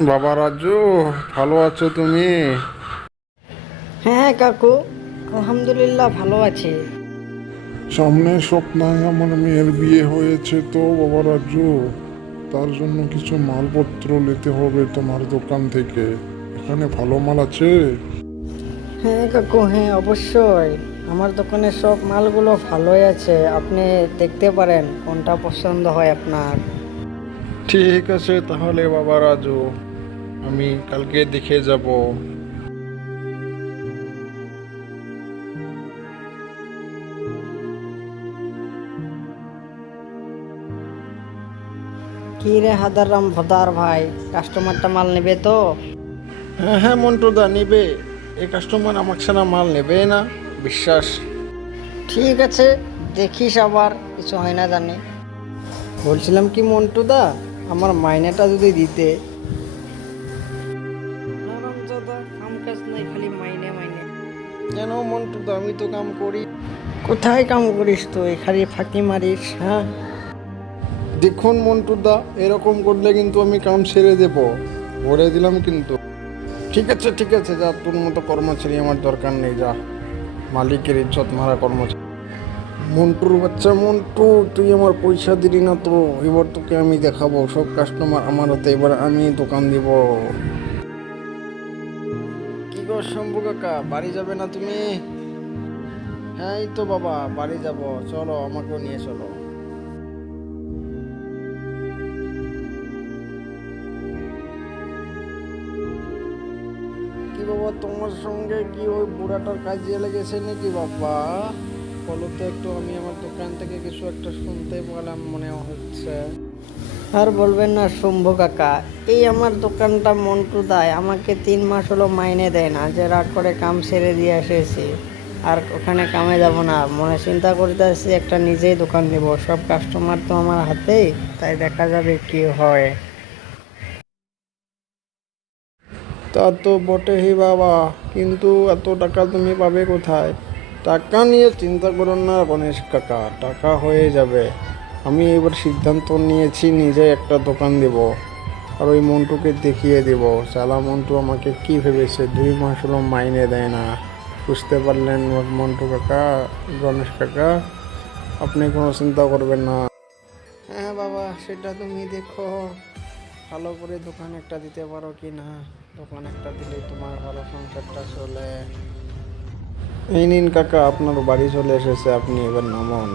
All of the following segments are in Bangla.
বাবা রাজু, ভালো আছো তুমি? হ্যাঁ কাকু, আলহামদুলিল্লাহ ভালো আছি। সামনের সপ্তাহে আমার মেয়ের বিয়ে হয়েছে তো বাবা রাজু, তার জন্য কিছু মালপত্র নিতে হবে তোমার দোকান থেকে। এখানে ভালো মাল আছে? হ্যাঁ কাকু, হ্যাঁ অবশ্যই। আমার দোকানে সব মালগুলো ভালোই আছে, আপনি দেখতে পারেন কোনটা পছন্দ হয় আপনার। ঠিক আছে তাহলে বাবা রাজু, আমি কালকে দেখে যাব। কি রে হাদারাম ভদার ভাই, কাস্টমারটা মাল নেবে তো? হ্যাঁ হ্যাঁ মন্টুদা নিবে, এই কাস্টমার আমার ছাড়া মাল নেবে না, বিশ্বাস। ঠিক আছে, দেখিস আবার কিছু হয় না জানি। বলছিলাম কি মন্টুদা, আমার মাইনেটা যদি দিতে। হারামজাদা, কাম কাজ নাই, খালি মাইনে মাইনে। কেন মন্টুদা, আমি তো কাম করি। কোথায় কাম করিস তুই, খালি ফাঁকি মারিস? হ্যাঁ, দেখুন মন্টুদা, এরকম করলে কিন্তু আমি কাম ছেড়ে দেব, বলে দিলাম কিন্তু। ঠিক আছে ঠিক আছে, যা, তোর মতো কর্মচারী আমার দরকার নেই, যা। মালিকের ইজ্জত মারা কর্মচারী। মন্টুর বাচ্চা মন্টু, তুই আমার পয়সা দিলি না তো, এবার তোকে আমি দেখাবো, সব কাস্টমার আমার হাতে, এবার আমি দোকান দিব। কি গো শম্ভু কাকা, বাড়ি যাবে না তুমি? হ্যাঁ এই তো বাবা, বাড়ি যাব, চলো আমাকেও নিয়ে চলো। কি বাবা, তোমার সঙ্গে কি ওই বুড়াটার কাজিয়ে লেগেছে নাকি বাবা? বলো তো একটু, আমি আমার দোকান থেকে কিছু একটা শুনতে পেলাম মনে হচ্ছে। আর বলবেন না শম্ভু কাকা, এই আমার দোকানটা মন্টু দেয়, আমাকে 3 মাস হলো মাইনে দেয় না, যে রাগ করে কাম ছেড়ে দিয়ে এসেছি। আর ওখানে কামে যাব না, মনে চিন্তা করতে আসছি একটা নিজেই দোকান নেব, সব কাস্টমার তো আমার হাতেই, তাই দেখা যাবে কি হয়। তা তো বটেই বাবা, কিন্তু এত টাকা তুমি পাবে কোথায়? টাকা নিয়ে চিন্তা করো না গণেশ কাকা, টাকা হয়ে যাবে। আমি এবার সিদ্ধান্ত নিয়েছি, নিজে একটা দোকান দেব, আর ওই মন্টুকে দেখিয়ে দেব। শালা মন্টু আমাকে কি ভেবেছে, 2 মাস হলো মাইনে দেয় না। বুঝতে পারলেন মন্টু কাকা, গণেশ কাকা, আপনি কোনো চিন্তা করবেন না। হ্যাঁ বাবা, সেটা তুমি দেখো, ভালো করে দোকান একটা দিতে পারো কি না। দোকান একটা দিলেই তোমার ভালো সংসারটা চলে। এই নিন কাকা, আপনার বাড়ি চলে এসেছে, আপনি এবার নামুন।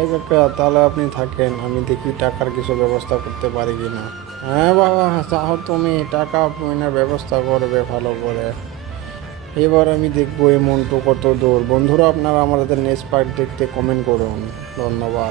এই কাকা, তাহলে আপনি থাকেন, আমি দেখি টাকার কিছু ব্যবস্থা করতে পারি কি না। হ্যাঁ বাবা, চাও তুমি টাকা পয়সার ব্যবস্থা করবে ভালো করে। এবার আমি দেখবো এই মন্টু কত দূর। বন্ধুরা, আপনারা আমাদের নেক্সট পার্ট দেখতে কমেন্ট করুন। ধন্যবাদ।